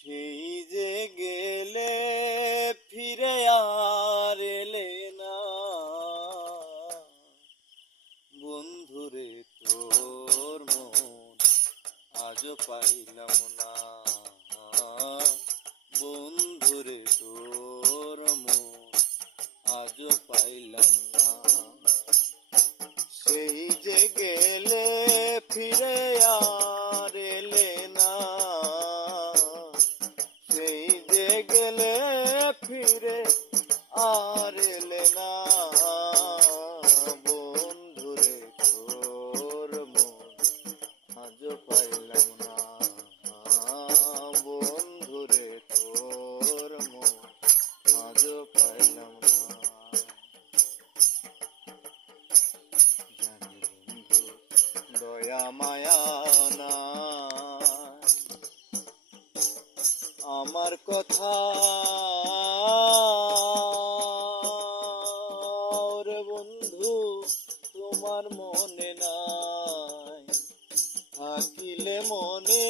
সেই যে গেলে ফিরে আর এলে না, বন্ধুরে তোর মন আজও পাইলাম না, বন্ধুরে তোর মন আজও পাইলাম না। সেই যে গেলে ফিরে আর এলে না, সেই যে গেলে ফিরে আর এলে না, বন্ধুরে তোর মন আজও পাইলাম না, বন্ধুরে তোর মন আজও পাইলাম না। জানি বন্ধু দয়া মায়া নাই আমার কথা রে বন্ধু তোমার মনে নাই, থাকিলে মনে